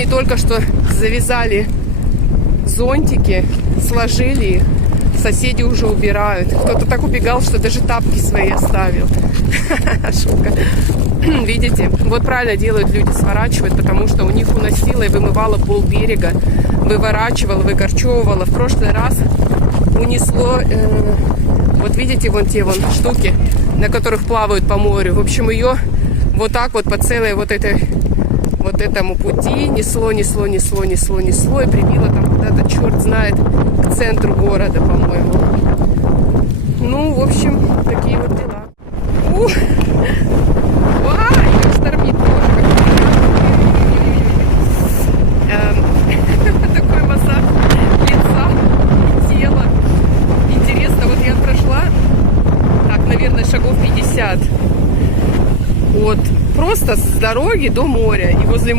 они только что завязали зонтики, сложили их. Соседи уже убирают. Кто-то так убегал, что даже тапки свои оставил. Шутка. Видите? Вот правильно делают люди, сворачивают, потому что у них уносило и вымывало полберега, выворачивало, выкорчевывало. В прошлый раз унесло, вот видите, вон те вон штуки, на которых плавают по морю. В общем, ее вот так вот по целой вот этому пути несло, и прибило там куда-то, черт знает, к центру города, по-моему. Ну, в общем, такие вот дела. Ее штормит тоже. Такой массаж лица, тела. Интересно, вот я прошла, так, наверное, шагов 50. Вот, просто с дороги до моря. И возле моря